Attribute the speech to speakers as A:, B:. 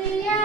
A: María,